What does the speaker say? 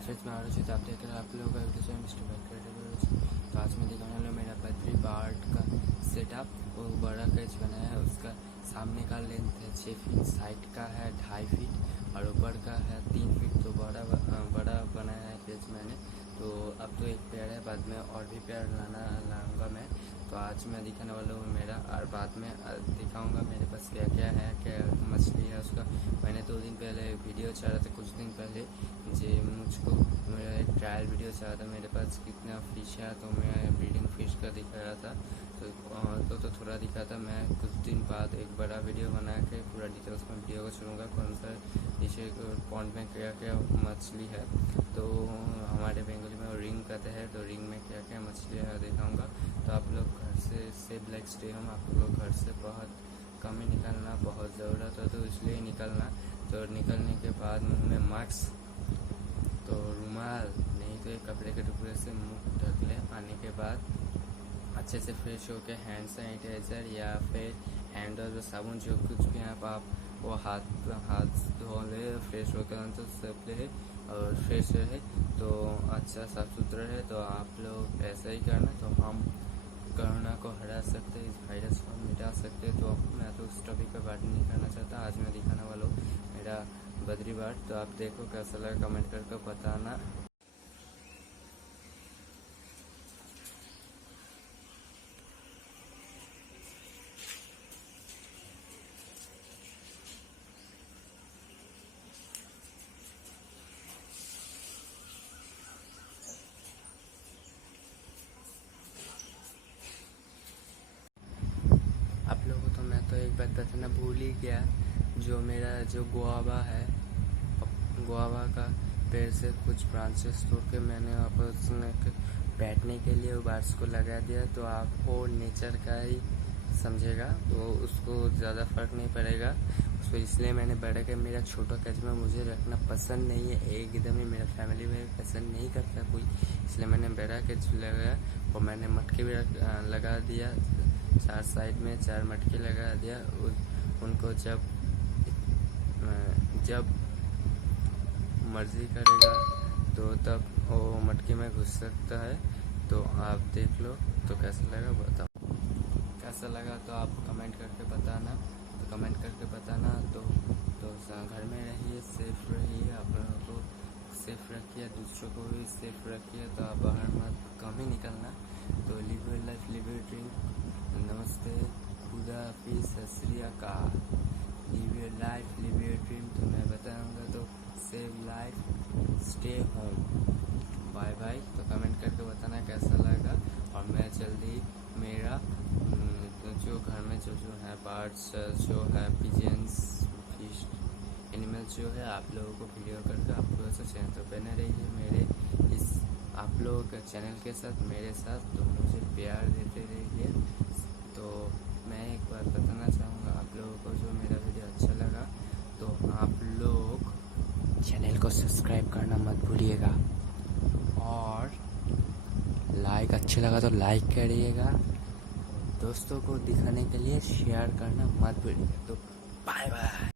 Friends मैं और आप देख रहे हैं आप लोगों का वीडियो से मिस्टर बैक। तो आज मैं दिखाने वाला मेरा बद्री बार्ट का सेटअप। वो बड़ा कैच बनाया है, उसका सामने का लेंथ है 6 फीट, साइड का है 2.5 फीट और ऊपर का है 3 फीट। तो बड़ा बनाया है कैच मैंने। तो अब तो एक पेड़ है, बाद में और भी पेड़ लाऊंगा मैं। तो आज मैं दिखाने वाला हूँ मेरा, और बाद में दिखाऊंगा मेरे पास क्या क्या है, क्या मछली है उसका। मैंने 2 दिन पहले वीडियो चाहा था, कुछ दिन पहले मुझको मेरा एक ट्रायल वीडियो चाहा था मेरे पास कितना फिश है। तो मैं ब्रीडिंग फिश का दिखा रहा था, तो थोड़ा दिखा था। मैं कुछ दिन बाद एक बड़ा वीडियो बना के पूरा डिटेल्स में वीडियो को छोड़ूंगा, कौन सा नीचे पॉन्ड में क्या क्या मछली है। तो हमारे बंगाली में रिंग कहते हैं, तो रिंग में क्या क्या मछली है दिखाऊंगा। तो आप लोग घर से सेव लाइक स्टे होम, आप लोग घर से बहुत कम ही निकलना, बहुत ज़रूरत है तो इसलिए निकलना। तो निकलने के बाद मुँह में मास्क, तो रुमाल नहीं तो एक कपड़े के टुकड़े से मुँह ढक ले। आने के बाद अच्छे से फ्रेश होके हैंड सैनिटाइज़र या फिर हैंड और साबुन जो कुछ भी आप वो हाथ धो ले, फ्रेश होकर तो सब ले और फ्रेश रहे, तो अच्छा साफ सुथरा है। तो आप लोग ऐसा ही करना, तो हम कोरोना को हरा सकते, इस वायरस को मिटा सकते। तो मैं तो उस टॉपिक पर बात नहीं करना चाहता। आज मैं दिखाने वाला हूँ मेरा बद्री बार्ट। तो आप देखो कैसा लगा, कमेंट करके बताना। आप लोगों को तो मैं तो एक बात बताना भूल ही गया, जो गुआवा है, गुआवा का पेड़ से कुछ ब्रांचेस तोड़ के मैंने वापस बैठने के लिए बार्स को लगा दिया। तो आप वो नेचर का ही समझेगा, तो उसको ज़्यादा फर्क नहीं पड़ेगा उसको। इसलिए मैंने बड़ा के मेरा छोटा कैच में मुझे रखना पसंद नहीं है, एकदम ही मेरा फैमिली में पसंद नहीं करता कोई, इसलिए मैंने बड़ा कैच लगाया। और मैंने मटके भी लगा दिया, 4 साइड में 4 मटके लगा दिया। उनको जब मर्जी करेगा तो तब वो मटके में घुस सकता है। तो आप देख लो, तो कैसा लगा बताओ, कैसा लगा तो आप कमेंट करके बताना। तो घर में रहिए, सेफ रहिए, आप लोगों को सेफ रखिए, दूसरों को भी सेफ रखिए। तो आप बाहर मत कम ही निकलना। तो live your life, live your dream. नमस्ते, खुदा हाफिज़, सत श्री अकाल। Live your life, live your dream. तो मैं बताऊंगा, तो save life, stay home, bye bye. तो कमेंट करके बताना कैसा लगा। और मैं जल्दी मेरा जो घर में जो है बर्ड्स जो है, पिजन्स, फिश, एनिमल्स जो है, आप लोगों को वीडियो करके आप लोगों से चैनल तो बने रहिए मेरे इस आप लोगों के चैनल के साथ, मेरे साथ। तो मुझे प्यार देते रहिए। तो मैं एक बात बताना चाहूँगा आप लोगों को, जो मेरा वीडियो अच्छा लगा तो आप लोग चैनल को सब्सक्राइब करना मत भूलिएगा, और लाइक अच्छा लगा तो लाइक करिएगा, दोस्तों को दिखाने के लिए शेयर करना मत भूलिएगा। तो बाय बाय।